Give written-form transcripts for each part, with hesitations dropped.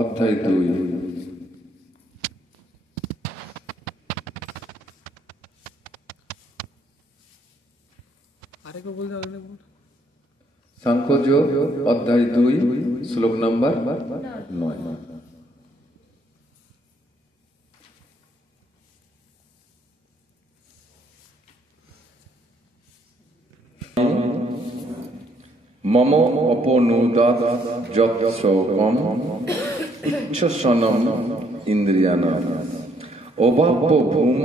অধ্যায় 2। সাংখ্যযোগ অধ্যায় 2 শ্লোক নম্বর 9। মম অপনুদাত যৎসোকম উচ্ছ্বসনম ইন্দ্রিয়ানাম অবাপ্য ভূম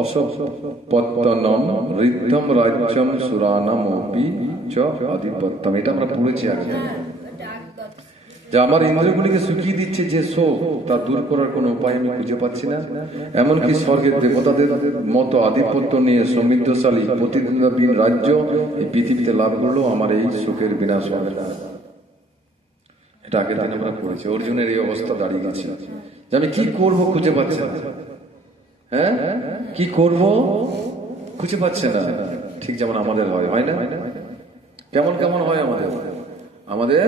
অসপত্তনম ঋদ্ধম রাজ্যম সুরানামপি চ আধিপত্যম। এটা আমরা পড়েছি আগে, যে আমার ইন্দ্রিয়গুলিকে শুকিয়ে দিচ্ছে যে শোক, তা দূর করার কোনো উপায় আমি খুঁজে পাচ্ছি না। এমনকি স্বর্গের দেবতাদের মতো আধিপত্য নিয়ে সমৃদ্ধশালী প্রতিদিন রাজ্য এই পৃথিবীতে লাভ করলেও আমার এই সুখের বিনাশ হবে না। এটা আগের দিন আমরা পড়েছি। অর্জুনের এই অবস্থা দাঁড়িয়ে গেছে যে আমি কি করব খুঁজে পাচ্ছে না। হ্যাঁ, কি করব খুঁজে পাচ্ছে না। ঠিক যেমন আমাদের হয় না? কেমন কেমন হয় আমাদের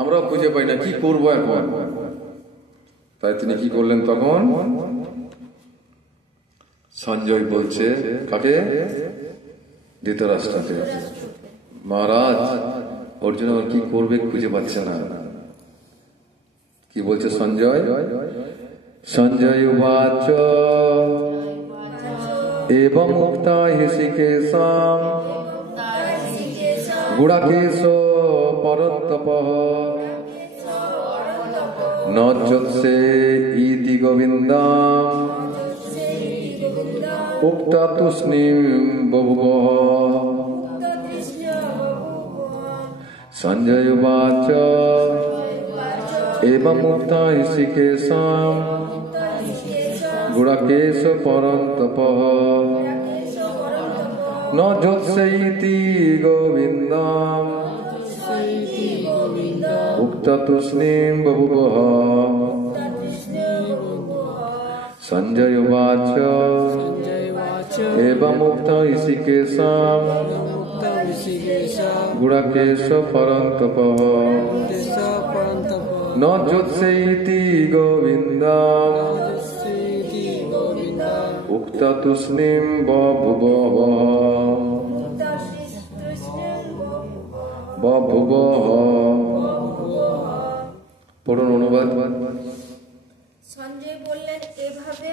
আমরা খুঁজে পাই না কি করব এখন। তাই তিনি কি করলেন তখন? সঞ্জয় বলছে কাকে? ধৃতরাষ্ট্রকে, মহারাজ অর্জুন কি করবে খুঁজে পাচ্ছে না। কি বলছে সঞ্জয়? সঞ্জয় উবাচ এবং মুক্তা হৃষিকেশাম গুড়াকেশ পরন্তপঃ ন যৎসে ইতি গোবিন্দাম উক্তা তুষ্ণীম বভুবঃ। সঞ্জয় উবাচ এবং মুক্তা হৃষিকেশাম গুড়াকেশ পরন্তপঃ ন যৎসে ইতি গোবিন্দাম উক্তা তুষ্ণীম বভুবঃ। সঞ্জয় উবাচ এবং মুক্তা হৃষিকেশাম গুড়াকেশ পরন্তপঃ ন যৎসে ইতি গোবিন্দাম উক্তা তুষ্ণীম বভুবঃ। পড়ুন অনুবাদ। সঞ্জয় বললেন, এভাবে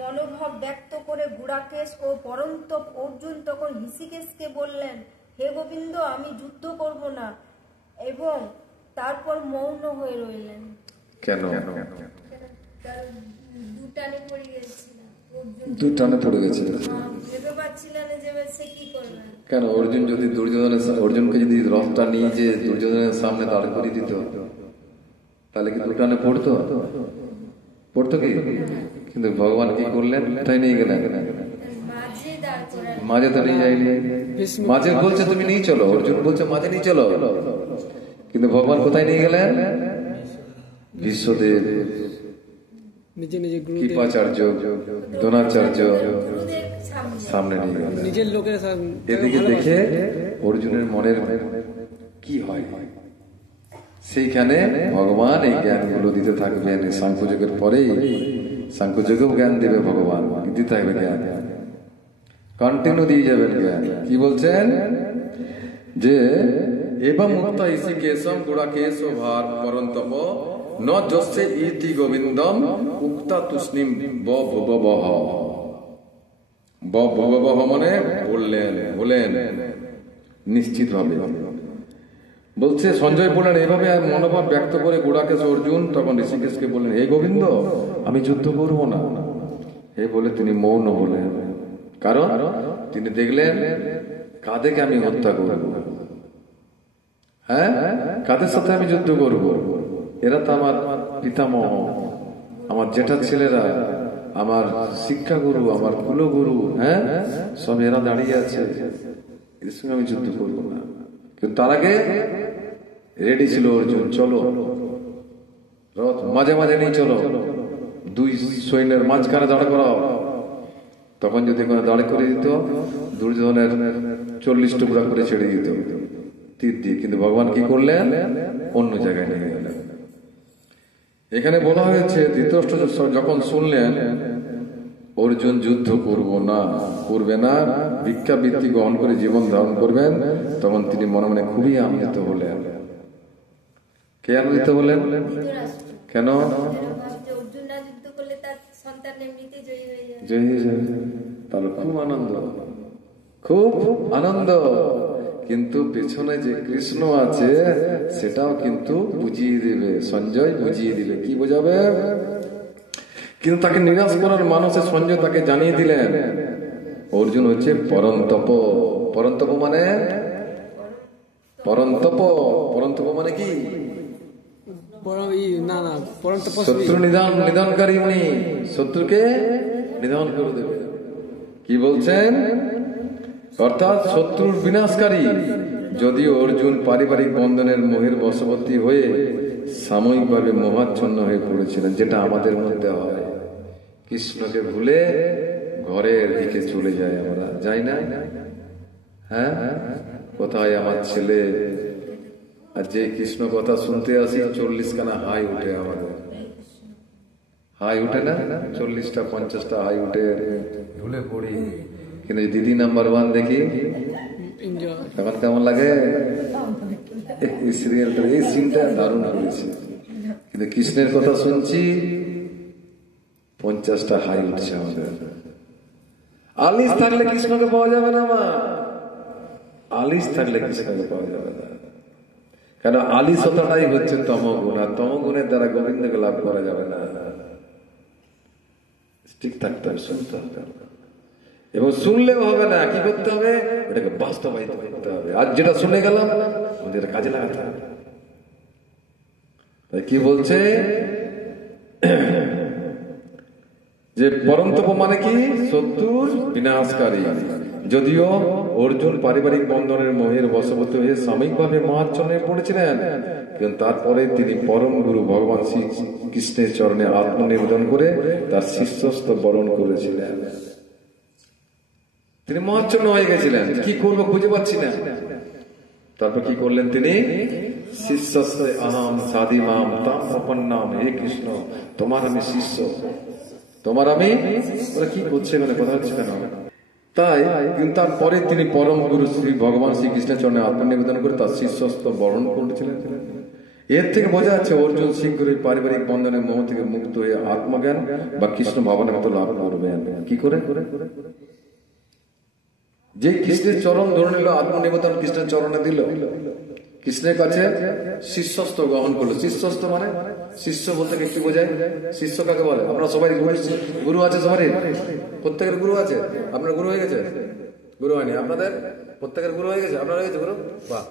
মনোভাব ব্যক্ত করে গুড়াকেশ ও পরন্তপ অর্জুন তখন হৃষিকেশকে বললেন, হে গোবিন্দ, আমি যুদ্ধ করব না, এবং তারপর মৌন হয়ে রইলেন। কেন? দুটানে পড়ে গেছিল, ভেবে পাচ্ছিলেন যে সে কি করবে। কেন? অর্জুন যদি অর্জুনকে যদি রথটা নিয়ে যে দুর্যোধনের সামনে দাঁড় করিয়ে দিত, তাহলে কি দুটানে পড়তো কি? কিন্তু ভগবান কি করলেন? কোথায় নিয়ে গেলেন? মাঝে তো নিয়ে যায়নি। মাঝে বলছে তুমি নিয়ে চলো, অর্জুন বলছে মাঝে নিয়ে চলো, কিন্তু ভগবান কোথায় নিয়ে গেলেন? বিশ্বদেব, কৃপাচার্য, দ্রোণাচার্য সামনে নিয়ে গেলেন। নিজের লোকের এদিকে দেখে অর্জুনের মনের কি হয়, সেইখানে ভগবান এই জ্ঞানগুলো দিতে থাকবেন। সাংখ্যযোগের পরেই সাংখ্যযোগেও জ্ঞান দেবে ভগবান, দিতে থাকবে জ্ঞান, কন্টিনিউ দিয়ে যাবেন জ্ঞান। কি বলছেন? যে এবং মুক্তা হৃষিকেশম গুড়াকেশ ভার পরন্তপ ন যস্যে ইতি গোবিন্দম উক্তা তুষ্ণীম বভুবঃ। বভুবঃ মানে বললেন নিশ্চিত ভাবে। বলছে সঞ্জয় বললেন, এভাবে মনোভাব ব্যক্ত করে গুড়াকেশ অর্জুন তখন ঋষিকেশকে বললেন, হে গোবিন্দ, আমি যুদ্ধ করব না। হে বলে তিনি মৌন হলেন। কারণ তিনি দেখলেন কাদেরকে আমি হত্যা করব, হ্যাঁ, কাদের সাথে আমি যুদ্ধ করব? এরা তো আমার পিতামহ, আমার জেঠার ছেলেরা, আমার শিক্ষাগুরু, আমার কুলগুরু, হ্যাঁ, সব এরা দাঁড়িয়ে আছে, এদের সঙ্গে আমি যুদ্ধ করব না। কিন্তু তার আগে রেডি ছিল অর্জুন, চলো রথ মাঝে মাঝে নিয়ে চলো, দুই সৈন্যের মাঝখানে দাঁড় করাও। তখন যদি কোনো দাঁড় করে দিত, দুর্যোধনের 40 টুকরা করে ছেড়ে দিত তীর দিয়ে। কিন্তু ভগবান কি করলেন? অন্য জায়গায় নিয়ে গেলেন। এখানে বলা হয়েছে ধৃতরাষ্ট্র যখন শুনলেন অর্জুন যুদ্ধ করবে না, ভিক্ষাবৃত্তি গ্রহণ করে জীবন ধারণ করবেন, তখন তিনি মনে মনে খুবই আনন্দিত হলেন। কে আনন্দিত হলেন? কেন? অর্জুন না যুদ্ধ করলে তার সন্তান এমনিতে জয়ী হয়ে যাবে। জয়ী হয়ে যাবে, তাহলে খুব আনন্দ, খুব আনন্দ। কিন্তু পেছনে যে কৃষ্ণ আছে সেটাও কিন্তু বুঝিয়ে দেবে, সঞ্জয় বুঝিয়ে দিবে। কি বোঝাবে? কিন্তু তাকে নিরাশ করার মানুষে সঞ্জয় তাকে জানিয়ে দিলেন অর্জুন হচ্ছে পরন্তপ। পরন্তপ মানে কি? শত্রু নিধনকারী উনি, শত্রুকে নিধন করে দেবে। কি বলছেন? অর্থাৎ শত্রুর বিনাশকারী। যদিও অর্জুন পারিবারিক বন্ধনের মোহের বশবর্তী হয়ে সাময়িকভাবে মোহাচ্ছন্ন হয়ে পড়েছিলেন, যেটা আমাদের মধ্যে হয়। কৃষ্ণকে ভুলে ঘরের দিকে চলে যায়, আমরা যাই না? হ্যাঁ, কোথায় আমার ছেলে? আর যে কৃষ্ণ কথা শুনতে আসি 40 খানা হাই উঠে, আমাদের হাই উঠে না? 40টা 50টা হাই উঠে, ভুলে পড়ি। কিন্তু দিদি নাম্বার 1 দেখি এখন কেমন লাগে? এই সিরিয়ালটা, এই সিনটা দারুণ করেছে। কিন্তু কৃষ্ণের কথা শুনছি 50টা হাই উঠছে আমাদের। আলিশ থাকলে কৃষ্ণকে পাওয়া যাবে না মা, আলিশ থাকলে কৃষ্ণকে পাওয়া যাবে না। কেন? আলিশতাটাই হচ্ছে তমগুণ, আর তমগুণের দ্বারা গোবিন্দকে লাভ করা যাবে না। ঠিক থাকতে হবে, শুনতে হবে, এবং শুনলেও হবে না, কি করতে হবে? এটাকে বাস্তবায়িত করতে হবে। আর যেটা শুনে গেলাম আমাদের কাজে লাগাতে হবে। তাই কি বলছে যে পরন্তপ মানে কি? শত্রুর বিনাশকারী। যদিও অর্জুন পারিবারিক বন্ধনের মোহের বশবর্তী হয়ে সাময়িকভাবে মহাচ্ছন্নে পড়েছিলেন, কিন্তু তারপরে তিনি পরম গুরু ভগবান শ্রী কৃষ্ণের চরণে আত্মনিবেদন করে তার শিষ্যস্ত বরণ করেছিলেন। তিনি মহাচ্ছন্ন হয়ে গেছিলেন, কি করবো খুঁজে পাচ্ছি না। তারপর কি করলেন তিনি? শিষ্যস্তে আহাম সাদিমাম তাম প্রপন্নাম, হে কৃষ্ণ তোমার আমি শিষ্য, তোমার আমি। কি করছে মানে কথা হচ্ছে কেন? তাই কিন্তু তারপরে তিনি পরম গুরু শ্রী ভগবান শ্রীকৃষ্ণের চরণে আত্মনিবেদন করে তার শিষ্যস্ত বরণ করেছিলেন। এর থেকে বোঝা যাচ্ছে অর্জুন শীঘ্রই পারিবারিক বন্ধনের মোহ থেকে মুক্ত হয়ে আত্মজ্ঞান বা কৃষ্ণ ভাবনার মতো লাভ করবেন। কি করে? যে কৃষ্ণের চরণ ধরে নিল, আত্মনিবেদন কৃষ্ণের চরণে দিল, কৃষ্ণের কাছে শিষ্যস্ত গ্রহণ করলো। শিষ্যস্ত মানে শিষ্য বলতে কি বোঝায়? শিষ্য কাকে বলে? আপনারা সবাই গুরু আছে, সবারই প্রত্যেকের গুরু আছে। আপনার গুরু হয়ে গেছে? গুরু হয়নি আপনাদের? প্রত্যেকের গুরু হয়ে গেছে? আপনার হয়ে গেছে গুরু? বাহ,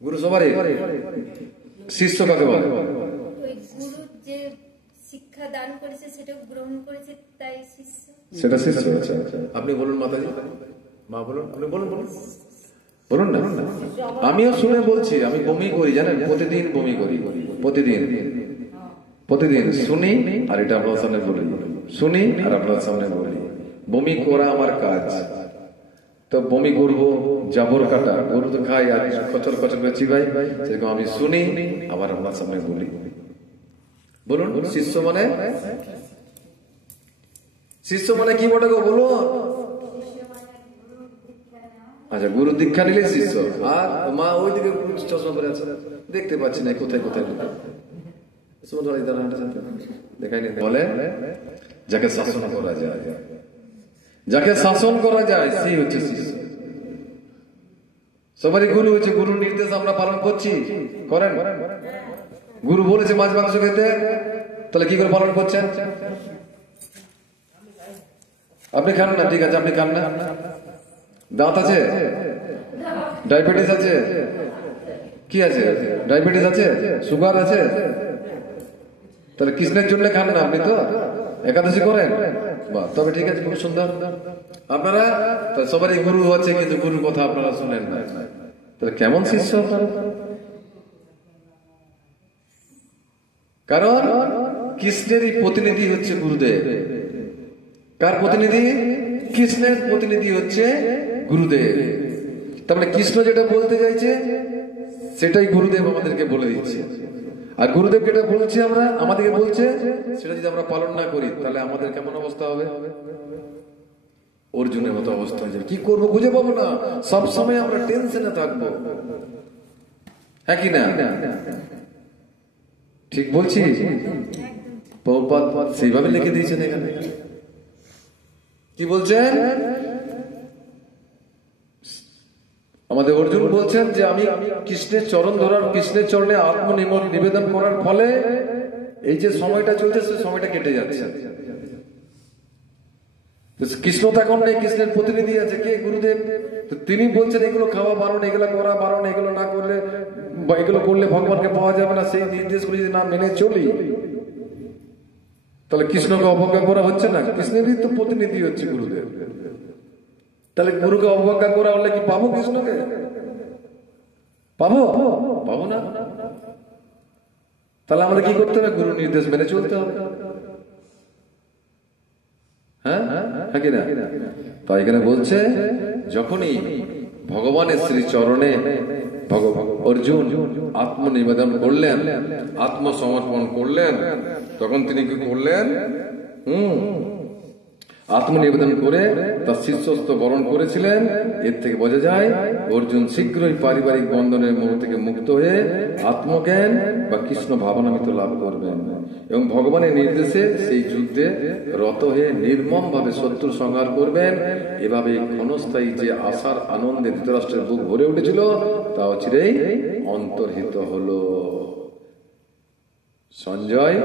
গুরু সবারই। শিষ্য কাকে বলে? গুরু যে শিক্ষা দান করেছে সেটা গ্রহণ করেছে, তাই শিষ্য। সেটা শিষ্য। আপনি বলুন মাতাজি, মা বলুন, আপনি বলুন বলুন না। আমিও শুনে বলছি, আমি বমি করি জানেন, প্রতিদিন বমি করি, প্রতিদিন শুনি আর এটা আপনার সামনে বলি, শুনি আর আপনার সামনে বলি। বমি করা আমার কাজ। তো বমি করবো, জাবর কাটা, গরু তো খাই আর কচর কচর করে চিবাই, সেরকম আমি শুনি আবার আপনার সামনে বলি। বলুন শিষ্য মানে? শিষ্য মানে কি বটে গো বলুন? আচ্ছা, গুরু দীক্ষা নিলে শিষ্য। আর মা ওইদিকে চশমা পরে আছে, দেখতে পাচ্ছি না কোথায় দেখাইনি। বলে যাকে শাসন করা যায়, যাকে শাসন করা যায় সেই হচ্ছে শিষ্য। সবারই গুরু হচ্ছে, গুরুর নির্দেশ আমরা পালন করছি, করেন? গুরু বলেছে মাছ মাংস খেতে, তাহলে কি করে পালন করছেন? আপনি খান না, ঠিক আছে, আপনি খান না। দাঁত আছে, ডায়াবেটিস আছে, কি আছে? ডায়াবেটিস আছে, সুগার আছে, তাহলে কৃষ্ণের জন্য খান না। আপনি তো একাদশী করেন, বাহ, তবে ঠিক আছে, খুব সুন্দর। আপনারা সবারই গুরু আছে, কিন্তু গুরুর কথা আপনারা শুনেন না, তাহলে কেমন শিষ্য? কারণ কৃষ্ণেরই প্রতিনিধি হচ্ছে গুরুদেব। কার প্রতিনিধি? কৃষ্ণের প্রতিনিধি হচ্ছে গুরুদেব। তার মানে কৃষ্ণ যেটা বলতে চাইছে সেটাই গুরুদেব আমাদেরকে বলে দিচ্ছে। আর গুরুদেব যেটা বলছি আমরা, আমাদেরকে বলছে, সেটা যদি আমরা পালন না করি তাহলে আমাদের কেমন অবস্থা হবে? অর্জুনের মতো অবস্থা হয়ে যাবে। কি করবো খুঁজে পাবো না, সবসময় আমরা টেনশনে থাকবো, হ্যাঁ কি না? ঠিক বলছি? প্রভুপাদ সেইভাবে লিখে দিয়েছেন এখানে। কি বলছেন? আমাদের অর্জুন বলছেন যে আমি কৃষ্ণের চরণ ধরার, কৃষ্ণের চরণে নিবেদন করার ফলে এই যে সময়টা চলছে সে সময়টা কেটে যাচ্ছে। কৃষ্ণ তো এখন নেই, কৃষ্ণের প্রতিনিধি আছে কে? গুরুদেব। তো তিনি বলছেন এগুলো খাওয়া বারণ, এগুলো করা বারণ, এগুলো না করলে বা এগুলো করলে ভগবানকে পাওয়া যাবে না। সেই নির্দেশগুলি যদি না মেনে চলি তাহলে কৃষ্ণকে অবজ্ঞা করা হচ্ছে না? কৃষ্ণেরই তো প্রতিনিধি হচ্ছে গুরুদেব। তাহলে গুরুকে অবজ্ঞা করা হলে কি পাবো কৃষ্ণকে? পাবো? পাবো না। তাহলে আমাদের কি করতে হবে? গুরু নির্দেশ মেনে চলতে হবে, হ্যাঁ হ্যাঁ কি না? তাই এখানে বলছে যখনই ভগবানের শ্রী চরণে অর্জুন আত্মনিবেদন করলেন, আত্মসমর্পণ করলেন, তখন তিনি কি করলেন? আত্মনিবেদন করে তার শিষ্যত্ব বরণ করেছিলেন। এর থেকে বোঝা যায় অর্জুন শীঘ্রই পারিবারিক বন্ধনের মোহ থেকে মুক্ত হয়ে আত্মজ্ঞান বা কৃষ্ণ ভাবনামৃত লাভ করবেন এবং ভগবানের নির্দেশে সেই যুদ্ধে রত হয়ে নির্মম ভাবে শত্রু সংহার করবেন। এভাবে ক্ষণস্থায়ী যে আশার আনন্দে ধৃতরাষ্ট্রের বুক ভরে উঠেছিল তা চিরেই অন্তর্হিত হলো। সঞ্জয়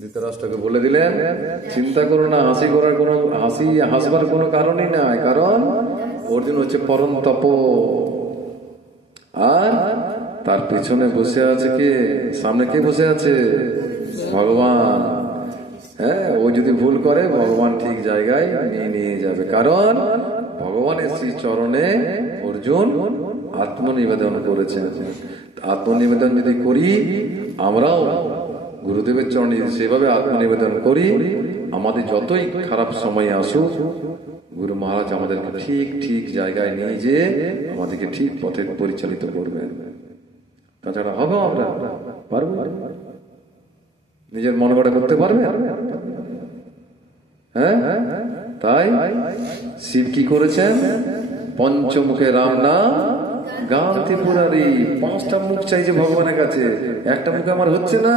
ধৃতরাষ্ট্রকে বলে দিলেন, চিন্তা করো না, হাসবার কোনো কারণই নাই, কারণ অর্জুন হচ্ছে পরম তপ, আর তার পিছনে বসে আছে কে? সামনে কে বসে আছে? ভগবান। হ্যাঁ, ও যদি ভুল করে ভগবান ঠিক জায়গায় নিয়ে যাবে, কারণ ভগবানের শ্রী চরণে অর্জুন আত্মনিবেদন করেছে। আত্মনিবেদন যদি করি, আমরাও গুরুদেবের চরণে সেভাবে আত্মনিবেদন করি, আমাদের যতই খারাপ সময় আসুক গুরু মহারাজ আমাদেরকে ঠিক ঠিক জায়গায় নিয়ে যেয়ে আমাদেরকে ঠিক পথে পরিচালিত করবেন। তাছাড়া হবে আমরা পারবো? নিজের মন গড়া করতে পারবে? হ্যাঁ, তাই শিব কি করেছেন? পঞ্চমুখে রাম নাম গান ত্রিপুরারি, 5টা মুখ চাইছে ভগবানের কাছে। একটা মুখে আমার হচ্ছে না,